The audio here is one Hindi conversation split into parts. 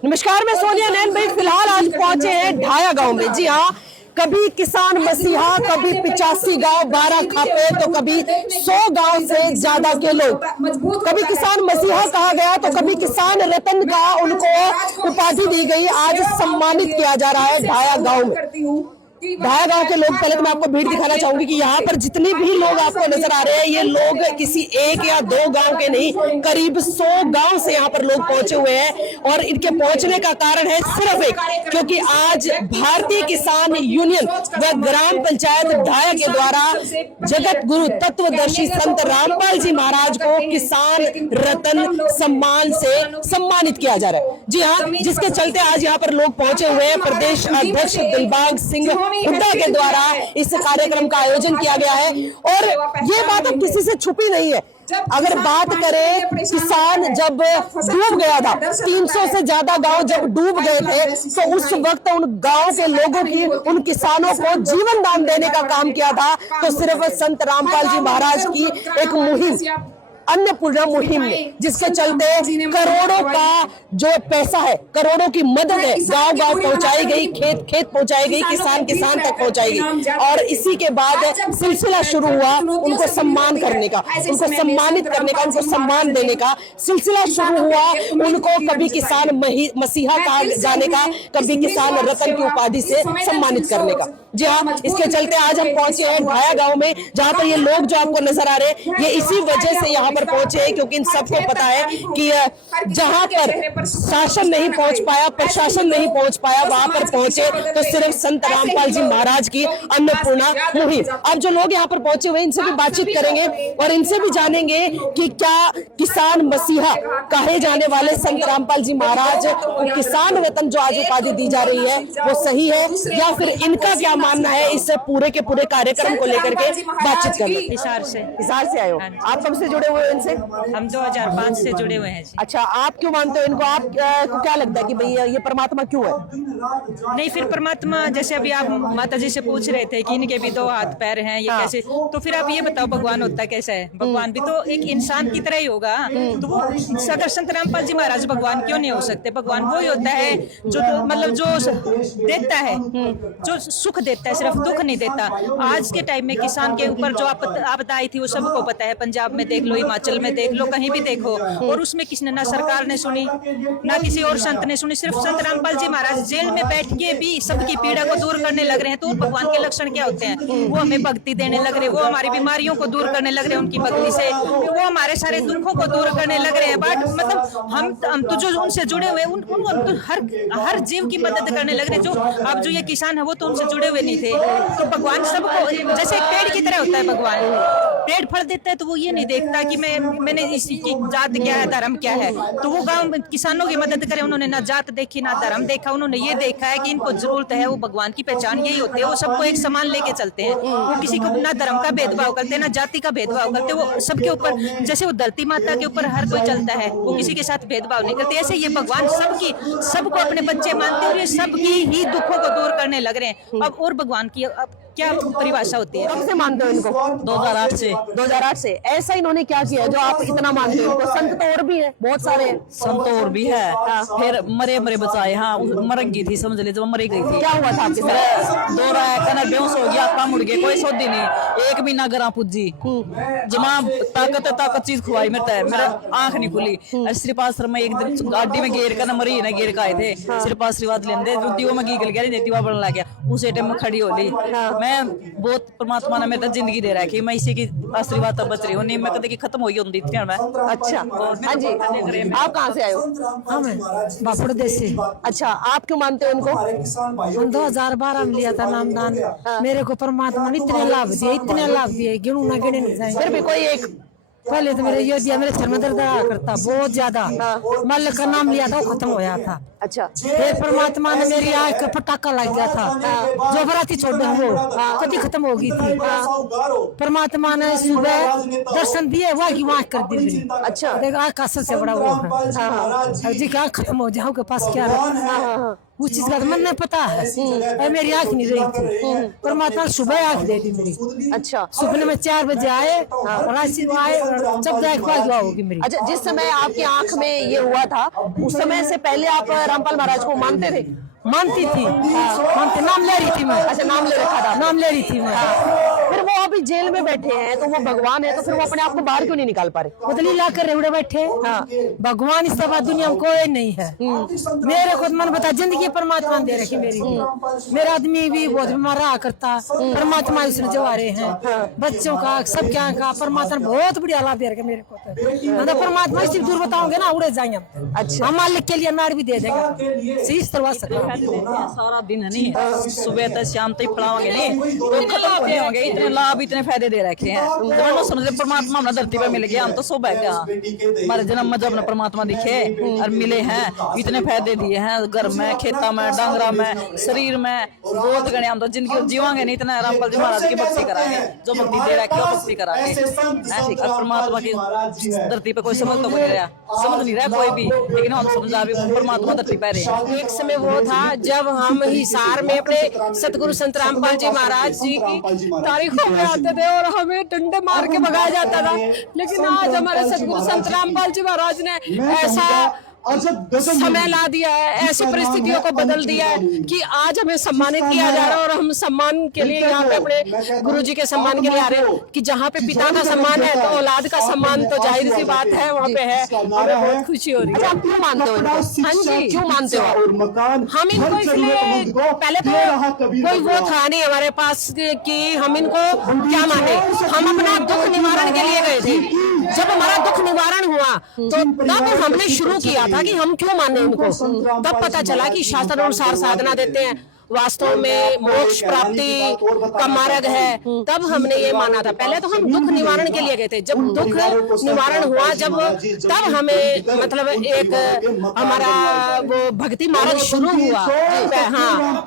नमस्कार, मैं सोनिया नैन भाई फिलहाल आज पहुंचे हैं ढाया गांव में। जी हाँ, कभी किसान मसीहा, कभी 85 गांव 12 खापे, तो कभी 100 गांव से ज्यादा के लोग। कभी किसान मसीहा कहा गया तो कभी किसान रतन का उनको उपाधि दी गई। आज सम्मानित किया जा रहा है ढाया गांव में। ढाया गांव के लोग, पहले तो मैं आपको भीड़ दिखाना चाहूंगी कि यहाँ पर जितने भी लोग आपको नजर आ रहे हैं, ये लोग किसी एक या दो गांव के नहीं, करीब 100 गांव से यहाँ पर लोग पहुंचे हुए हैं। और इनके पहुंचने का कारण है सिर्फ एक, क्योंकि आज भारतीय किसान यूनियन व ग्राम पंचायत ढाया के द्वारा जगत गुरु तत्वदर्शी संत रामपाल जी महाराज को किसान रतन सम्मान से सम्मानित किया जा रहा है। जी हाँ, जिसके चलते आज यहाँ पर लोग पहुंचे हुए हैं। प्रदेश अध्यक्ष दिलबाग सिंह हुड्डा के द्वारा इस कार्यक्रम का आयोजन किया गया है। और ये बात अब किसी से छुपी नहीं है। अगर बात करें, किसान जब डूब गया था, 300 से ज्यादा गांव जब डूब गए थे, तो उस वक्त उन गांव के लोगों की, उन किसानों को जीवन दान देने का काम किया था तो सिर्फ संत रामपाल जी महाराज की एक मुहिम, अन्नपूर्णा मुहिम में, जिसके चलते करोड़ों का जो पैसा है, करोड़ों की मदद है, गांव गांव पहुंचाई गई, खेत खेत पहुंचाई गई, किसान किसान तक पहुंचाई गई। और इसी के बाद सिलसिला शुरू हुआ उनको सम्मान करने का, उनको सम्मानित करने का, उनको सम्मान देने का सिलसिला शुरू हुआ। उनको कभी किसान मसीहा कहा जाने का, कभी किसान रतन की उपाधि से सम्मानित करने का। जी हाँ, इसके चलते आज हम पहुंचे हैं ढाया गांव में, जहां पर ये लोग जो आपको नजर आ रहे हैं, ये इसी वजह से यहाँ पर पहुंचे हैं क्योंकि इन सबको पता है कि जहां पर शासन नहीं पहुंच पाया, प्रशासन नहीं पहुंच पाया, वहां पर पहुंचे तो सिर्फ संत रामपाल जी महाराज की अन्नपूर्णा मुहिम। अब जो लोग यहाँ पर पहुंचे हुए, इनसे भी बातचीत करेंगे और इनसे भी जानेंगे कि क्या किसान मसीहा कहे जाने वाले संत रामपाल जी महाराज को किसान रतन जो आज उपाधि दी जा रही है वो सही है, या फिर इनका क्या मानना है इस पूरे के पूरे कार्यक्रम को लेकर के बातचीत करना। हिसार से आए हो आप? कब से जुड़े हुए हो इनसे? हम 2005 से जुड़े हुए हैं। अच्छा, आप क्यों मानते हो इनको? आप को क्या लगता है कि भैया ये परमात्मा क्यों है? नहीं, फिर परमात्मा, जैसे अभी आप माता जी से पूछ रहे थे कि इनके भी 2 हाथ पैर हैं, ये कैसे, तो फिर आप ये बताओ भगवान होता कैसा है? भगवान भी तो एक इंसान की तरह ही होगा। तो वो अगर संत रामपाल जी महाराज भगवान क्यों नहीं हो सकते? भगवान वो ही होता है जो मतलब जो देता है, जो सुख देता है, सिर्फ दुख नहीं देता। आज के टाइम में किसान के ऊपर जो आपदा आई थी वो सबको पता है। पंजाब में देख लो, हिमाचल में देख लो, कहीं भी देखो, और उसमें किसने, ना सरकार ने सुनी, ना किसी और संत ने सुनी। सिर्फ संत रामपाल जी महाराज जेल में बैठ के भी सबकी पीड़ा को दूर करने लग रहे हैं। तो भगवान के लक्षण क्या होते हैं? वो हमें भक्ति देने लग रहे हैं, वो हमारी बीमारियों को दूर करने लग रहे हैं उनकी भक्ति से, वो हमारे सारे दुखों को दूर करने लग रहे हैं। बट मतलब हम तो जो उनसे जुड़े हुए उनको हर जीव की मदद करने लग रहे हैं। जो अब जो ये किसान है वो तो उनसे जुड़े हुए नहीं थे। तो भगवान सबको, जैसे एक पेड़ की तरह होता है भगवान, पेड़ फल देता है तो वो ये नहीं देखता कि मैंने इसकी जात क्या है, धर्म क्या है। तो वो गांव किसानों की मदद करे, उन्होंने ना जात देखी ना धर्म देखा, उन्होंने ये देखा है कि इनको जरूरत है। वो भगवान की पहचान यही होती है, वो सबको एक समान लेके चलते हैं। वो किसी को ना धर्म का भेदभाव करते हैं, ना जाति का भेदभाव करते, वो सबके ऊपर, जैसे वो धरती माता के ऊपर हर कोई चलता है, वो किसी के साथ भेदभाव नहीं करते। ऐसे ये भगवान सबको अपने बच्चे मानते हैं और ये सबकी ही दुखों को दूर करने लग रहे हैं। अब और भगवान की क्या परिभाषा होती है? कब से मानते हो इनको? 2008 से। 2008 से। ऐसा इन्होंने क्या किया जो आप इतना मानते हो इनको? संत तो और भी है, बहुत सारे हैं। संत और भी है। फिर मरे बचाए। हाँ, मर गई थी, समझ ले, जब मरी गई थी। क्या हुआ था आपके साथ? दौरा कनर बेहोश हो गया, काम उड़ गया, कोई सौदी नहीं, 1 महीना गरा पुजी, जमा ताकत चीज खुआई, मेरा आंख नहीं खुली। श्रीपाश्रम में एक दिन गाड़ी में घेर कर मरी ना, घेर का आए थे, श्रीपाश्रीवाद लेंदे दीवा में गीगल गया, दीवा बनने लग गया, उस टाइम में खड़ी हो ली। मैं बहुत, परमात्मा ने मेरे जिंदगी दे रहा है कि मैं इसी की आशीर्वाद तब बच रही हूँ, नहीं मैं कभी खत्म हो गई होती थी मैं। अच्छा, हाँ जी, आप कहाँ से आए हो? बापुड़ देश से। अच्छा, आप क्यों मानते हो इनको? 2012 में लिया था नामदान। मेरे को परमात्मा ने इतने लाभ दिए, गिनू ना गिने नहीं जाए। फिर भी कोई एक, पहले तो मेरे ये दिया, मेरे सर में दर्द रहा करता बहुत ज्यादा। मल्ल का नाम लिया था, वो खत्म होया था। अच्छा, फिर परमात्मा ने मेरी आँख का पटाखा लग गया था, जो बराती छोड़ वो कभी खत्म हो गई थी। परमात्मा ने सुबह दर्शन दिए, वह की आँख कर दी। अच्छा, आँख का सबसे बड़ा वो है जी, क्या खत्म हो जाओ के पास क्या। उस चीज का तो मन नहीं पता है। मेरी आँख नहीं रही थी, परमात्मा सुबह आँख दे दी मेरी। अच्छा, सुबह में 4 बजे आए, राशि आए, जब दुआ होगी मेरी। अच्छा, जिस समय आपकी आंख में ये हुआ था उस समय से पहले आप रामपाल महाराज को मानते थे? मानती थी, मानती, नाम ले रही थी मैं। अच्छा, नाम ले रखा था, नाम ले रही थी मैं। फिर वो अभी जेल में बैठे हैं तो वो भगवान है, तो फिर वो अपने आप को बाहर क्यों नहीं निकाल पा रहे? बदली ला कर रेवड़े बैठे। भगवान इसके बाद दुनिया में कोई नहीं है। मेरे को मन बता, जिंदगी परमात्मा ने दे रखी मेरी। मेरा आदमी भी बहुत बीमार रहा करता, परमात्मा उसने जवारे हैं, बच्चों का सब क्या का परमात्मा ने बहुत बड़ी हालात दे रखे मेरे को। तो परमात्मा सिर्फ दूर बताओगे ना, उड़े जाएंगे हम। अच्छा, हम मालिक के लिए नार भी दे देंगे, शीश तरवा सकते सारा दिन है नहीं, सुबह तक शाम तक फड़ाओगे नहीं तो खत्म नहीं होंगे। इतने लाभ, इतने फायदे दे रखे हैं। दोनों समझ परमात्मा हमने धरती पे मिल गया, हम तो सुबह क्या हमारे जन्म में जब परमात्मा दिखे और मिले हैं, इतने फायदे दिए हैं, घर में, खेता में, डांगरा में, शरीर में, बहुत गणे। हम तो जिंदगी जीवांगे नहीं, इतना रामपाल जी महाराज की भक्ति कराएंगे, जो भक्ति दे रखी है भक्ति कराएंगे। परमात्मा की धरती पे कोई समझ तो नहीं रहा, समझ नहीं रहा कोई भी, लेकिन हम समझा भी परमात्मा धरती पे रहे। एक समय वो था जब हम हिसार में अपने सतगुरु संत रामपाल जी महाराज जी की तारीखों में आते थे और हमें डंडे मार के भगाया जाता था, लेकिन आज हमारे सतगुरु संत रामपाल जी महाराज ने ऐसा समय ला दिया है, ऐसी परिस्थितियों को बदल दिया है कि आज हमें सम्मानित किया जा रहा है। और हम सम्मान के लिए यहाँ पे अपने गुरुजी के सम्मान के लिए आ रहे हैं कि जहाँ पे पिता का सम्मान है तो औलाद का सम्मान तो जाहिर सी बात है वहाँ पे है। हमें बहुत खुशी हो रही है। आप क्यों मानते हो इनको? हाँ जी, क्यों मानते हो? हम इनको इसलिए, पहले तो कोई वो था नहीं हमारे पास कि हम इनको क्या माने। हम अपना दुख निवारण के लिए गए थे। जब हमारा दुख निवारण हुआ तो तब हमने शुरू किया था कि हम क्यों माने इनको। तब पता चला कि शास्त्र अनुसार साधना देते हैं, वास्तव में मोक्ष प्राप्ति का मार्ग है। तब हमने ये माना था। पहले तो हम दुख निवारण के लिए गए थे। जब दुख निवारण हुआ, जब तब हमें मतलब एक हमारा वो भक्ति मार्ग शुरू हुआ। हाँ,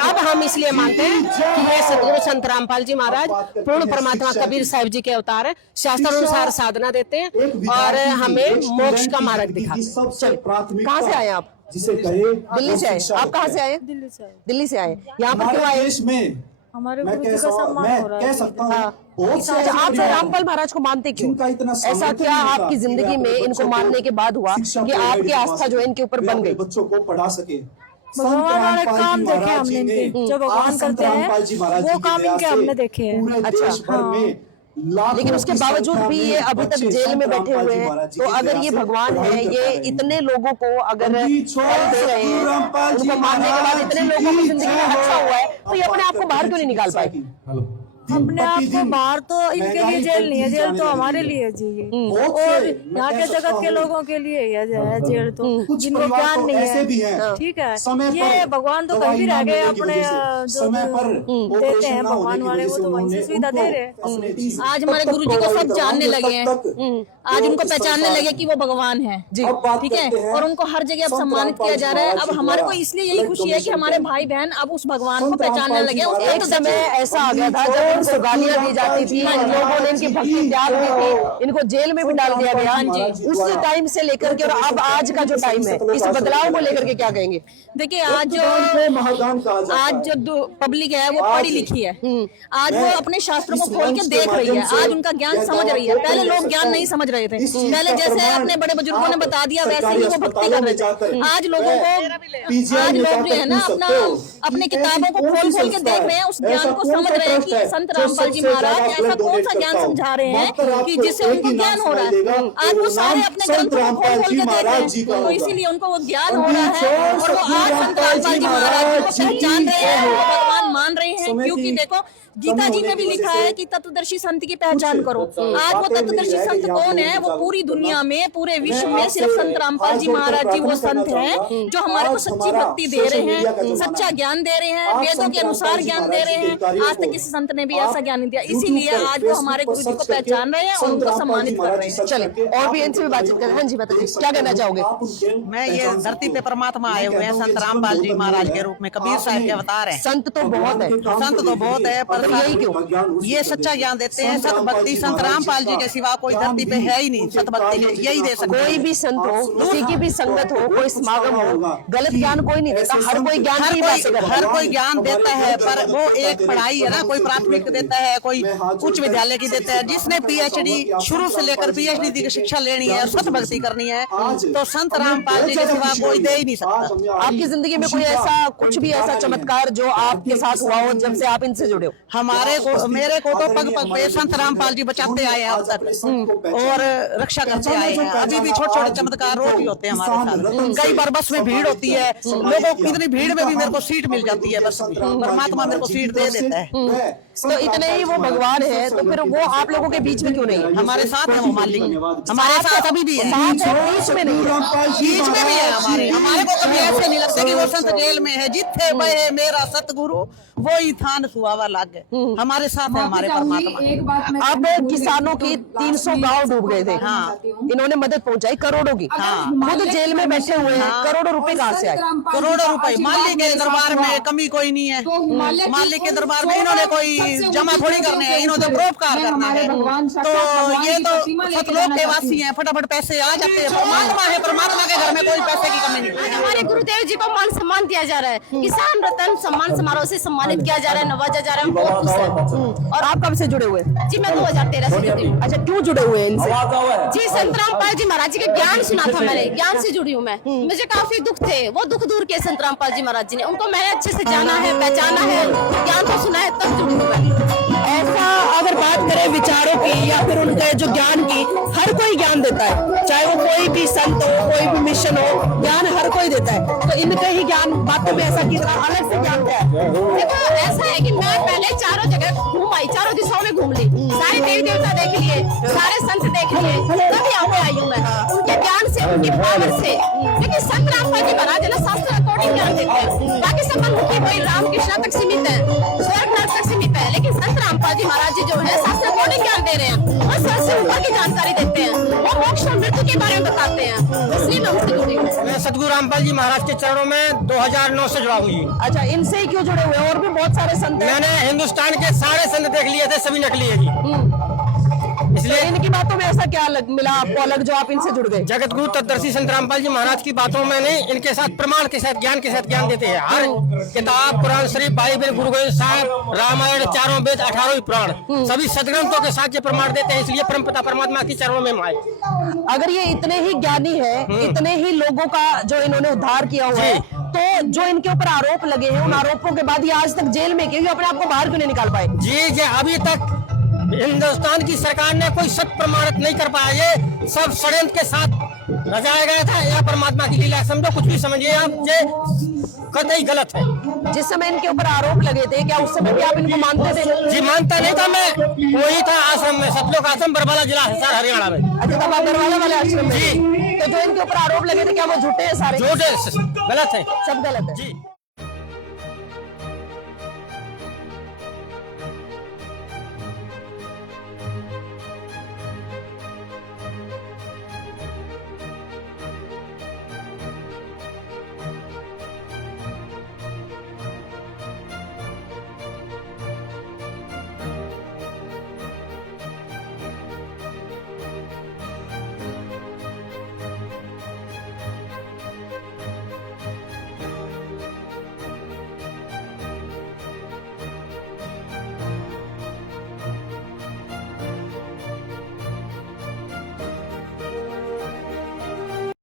अब हम इसलिए मानते हैं कि ये सतगुरु संत रामपाल जी महाराज पूर्ण परमात्मा कबीर साहिब जी के अवतार है, शास्त्र अनुसार साधना देते हैं और हमें मोक्ष का मार्ग दिखाते। कहाँ से आए आप? जिसे कहे दिल्ली से आए। आप कहाँ से आए? दिल्ली से आए। यहाँ पर क्यों आए? देश में हमारे मैं गुरु जी का सम्मान हो रहा है। कह सकता हूँ बहुत से ऐसे आप परिवार रामपाल महाराज को मानते क्यों? जिनका इतना ऐसा सामर्थ्य क्या नहीं था आपकी जिंदगी में कि इनको बच्चों मानने को के बाद हुआ शिक्षा कि प्रोवाइड आपकी करवा आस्था जो है इनके ऊपर वे बन अपने गई? बच्चों को पढ़ा सके। भगवान वाले काम देखे हमने इनके, जो भगवान करते हैं वो काम इनके हमने देखे हैं। अच्छा, लेकिन उसके बावजूद भी ये अभी तक जेल में बैठे हुए हैं। तो अगर ये भगवान है, ये इतने लोगों को अगर फल दे रहे हैं, उनको मारने के बाद इतने लोगों की जिंदगी में अच्छा हुआ है, तो ये अपने आप को बाहर क्यों नहीं निकाल पाए? अपने आप को बाहर तो इनके लिए जेल नहीं है, जेल तो हमारे लिए है जी। और यहाँ के जगत के लोगों के लिए है जेल, तो जिनको ज्ञान नहीं है। ठीक है, ये भगवान तो कहीं भी रह गए, अपने जो देते हैं भगवान वाले वो तो वहीं से सुविधा दे रहे हैं। आज हमारे गुरु जी को सब जानने लगे हैं, आज उनको पहचानने लगे कि वो भगवान है जी, ठीक है। और उनको हर जगह अब सम्मानित किया जा रहा है। अब हमारे को इसलिए यही खुशी है कि हमारे भाई बहन अब उस भगवान को पहचानने लगे। एक समय ऐसा आ गया था जब इनको गालियां दी जाती थी, लोगों ने इनकी भक्ति त्याग दी थी, इनको जेल में भी डाल दिया गया। उस टाइम से लेकर के और अब आज का जो टाइम है, इस बदलाव को लेकर के क्या कहेंगे? देखिए, आज जो पब्लिक है वो पढ़ी लिखी है, आज वो अपने शास्त्रों को खोल के देख रही है, आज उनका ज्ञान समझ रही है। पहले लोग ज्ञान नहीं समझ रहे थे, पहले जैसे अपने बड़े बुजुर्गों ने बता दिया वैसे ही वो भक्ति कर रहे थे। आज लोगों को, आज लोग जो है ना अपने किताबों को खोल खोल के देख रहे हैं, उस ज्ञान को समझ रहे हैं कि संत रामपाल जी महाराज ऐसा कौन सा ज्ञान समझा रहे हैं कि जिससे उनको ज्ञान हो रहा है। आज वो सारे अपने ग्रंथों को खोल खोल के देख रहे हैं, तो इसीलिए उनको वो ज्ञान हो रहा है। और वो आज संत रामपाल जी महाराज को पहचान रहे हैं, वो भगवान मान रहे हैं। क्योंकि देखो, गीता जी में भी लिखा है कि तत्वदर्शी संत की पहचान करो। आज वो तत्वदर्शी संत कौन है? वो पूरी दुनिया में, पूरे विश्व में सिर्फ संत रामपाल जी महाराज जी वो संत हैं जो हमारे को सच्ची भक्ति दे रहे हैं, सच्चा ज्ञान दे रहे हैं, वेदों के अनुसार ज्ञान दे रहे हैं। आज तक किसी संत ने भी ऐसा ज्ञान नहीं दिया, इसीलिए आज वो हमारे गुरु जी को पहचान रहे हैं और उनको सम्मानित कर रहे हैं। चलिए और भी इनसे भी बातचीत करें। हाँ जी बताइए, क्या कहना चाहोगे? मैं ये धरती पे परमात्मा आए हुए हैं संत रामपाल जी महाराज के रूप में, कबीर साहब के अवतार हैं। संत तो बहुत है, संत तो बहुत है, पर यही क्यों? ये सच्चा ज्ञान देते हैं। सत भक्ति संत रामपाल जी के सिवा कोई धरती पे है ही नहीं। सत भक्ति यही दे सकते। कोई भी संत हो, किसी की भी संगत हो, कोई समागम हो, गलत ज्ञान कोई नहीं देता। हर कोई ज्ञान की बात करता है। हर कोई ज्ञान देता है, पर वो एक पढ़ाई है ना, कोई प्राथमिक देता है, कोई उच्च विद्यालय की देता है। जिसने पीएचडी शुरू से लेकर पीएचडी की शिक्षा लेनी है, सत भक्ति करनी है, तो संत रामपाल जी के सिवा कोई दे ही नहीं सकता। आपकी जिंदगी में कोई ऐसा कुछ भी ऐसा चमत्कार जो आपके साथ हुआ हो जब से आप इनसे जुड़े हो? मेरे को तो पग पग पे संत रामपाल जी बचाते आए हैं अब तक, और रक्षा करते आए हैं। अभी भी छोटे छोटे चमत्कार रोज ही होते हैं हमारे साथ। कई बार बस में भीड़ होती है, लोगों की इतनी भीड़ में भी मेरे को सीट मिल जाती है बस में। परमात्मा मेरे को सीट दे देता है। तो इतने ही वो भगवान है, तो फिर वो आप लोगों के बीच में क्यों नहीं है? हमारे साथ है वो मालिक, हमारे साथ अभी भी है, साथ है, बीच में नहीं है। बीच में भी है हमारे को कभी ऐसे नहीं लगता कि वो संत जेल में है। जिथे बहे मेरा सतगुरु वही थान सुहावा लागे। हमारे साथ है हमारे परमात्मा। अब किसानों की 300 गांव डूब गए थे, इन्होंने मदद पहुंचाई करोड़ों की। खुद जेल में बैठे हुए हैं, करोड़ों रुपए कहाँ से आए? करोड़ों रुपए मालिक के दरबार में कमी कोई नहीं है। मालिक के दरबार में इन्होंने कोई जमा थोड़ी करने हैं, इन्होंने परोपकार करना है। तो ये तो सतलोक के वासी हैं, फटाफट पैसे आ जाते हैं। परमात्मा है, परमात्मा के घर में कोई पैसे की कमी नहीं है। हमारे गुरुदेव जी को मान सम्मान दिया जा रहा है, किसान रत्न सम्मान समारोह से सम्मानित किया जा रहा है, नवाजा जा रहा है। बहुत खुश है। और आप कब से जुड़े हुए? जी मैं 2013 से जुड़ी हूँ। अच्छा, क्यों जुड़े हुए हैं इनसे? जी संत रामपाल जी महाराज जी के ज्ञान सुना था मैंने, ज्ञान से जुड़ी हूँ मैं। मुझे काफी दुख थे, वो दुख दूर किए संत रामपाल जी महाराज जी ने। उनको मैंने अच्छे से जाना है, पहचाना है, ज्ञान को सुना है, तब जुड़ी हूँ मैं। ऐसा अगर बात करें विचारों की या फिर उनके जो ज्ञान की, हर कोई ज्ञान देता है, चाहे वो कोई भी संत हो, कोई भी मिशन हो, ज्ञान हर कोई देता है। तो इनके ही ज्ञान बातों में ऐसा कितना अलग से ज्ञान है? देखो ऐसा है कि मैं पहले चारों जगह घूम आई, चारों दिशाओं में घूम ली, सारे देवी देवता देख लिए, सारे संत देख लिए, तभी यहाँ पे आई हूँ मैं, उनके ज्ञान से, उनकी पावर से। लेकिन संत रामपाल जी महाराज है ना, शास्त्र अकॉर्डिंग ज्ञान देते हैं। बाकी सब मुखी वही राम कृष्ण तक सीमित है, स्वर्ग नरक तक सीमित है। लेकिन संत रामपाल जी महाराज जी जो है शास्त्र अकॉर्डिंग ज्ञान दे रहे हैं, और स्वर्ग से ऊपर की जानकारी देते हैं, वो मोक्ष और मृत्यु के बारे में बताते हैं। इसलिए मैं उनसे जुड़ी हूँ। मैं सतगुरु रामपाल जी महाराज के चरणों में 2009 से जुड़ा हुई। अच्छा, इनसे ही क्यों जुड़े हुए हैं? और भी बहुत सारे संत हैं। मैंने हिंदुस्तान के सारे संत देख लिए थे, सभी नकली है जी। इसलिए इनकी बातों में ऐसा क्या मिला आपको अलग जो आप इनसे जुड़ गए? जगत गुरु तत्दर्शी संत रामपाल जी महाराज की बातों में नहीं, इनके साथ प्रमाण के साथ, ज्ञान के साथ ज्ञान देते हैं। हर किताब, कुरान शरीफ, बाइबल, गुरु ग्रंथ साहब, रामायण, चारों वेद, 18 पुराण, सभी सदग्रंथों के साथ ये प्रमाण देते हैं। इसलिए परमपिता परमात्मा की चरणों में माए। अगर ये इतने ही ज्ञानी है, इतने ही लोगों का जो इन्होंने उद्धार किया हुआ है, तो जो इनके ऊपर आरोप लगे हैं, उन आरोपों के बाद ये आज तक जेल में क्यों अपने आप को बाहर क्यों नहीं निकाल पाए? जी अभी तक हिंदुस्तान की सरकार ने कोई सत्य प्रमाणित नहीं कर पाया। ये सब षड्यंत्र के साथ रचाया गया था। यह परमात्मा की लीला, समझो कुछ भी समझिए आप, ये कतई गलत है। जिस समय इनके ऊपर आरोप लगे थे, क्या उस समय भी आप इनको मानते थे? जी मानता नहीं था मैं, वही था आश्रम में, सतलोक आश्रम, बरवाला जिला हिसार हरियाणा में। अच्छा, तब आप बरवाला वाले आश्रम में? जी। तो जो इनके ऊपर आरोप लगे थे, क्या वो झूठे हैं सारे? झूठे, गलत है, सब गलत है जी।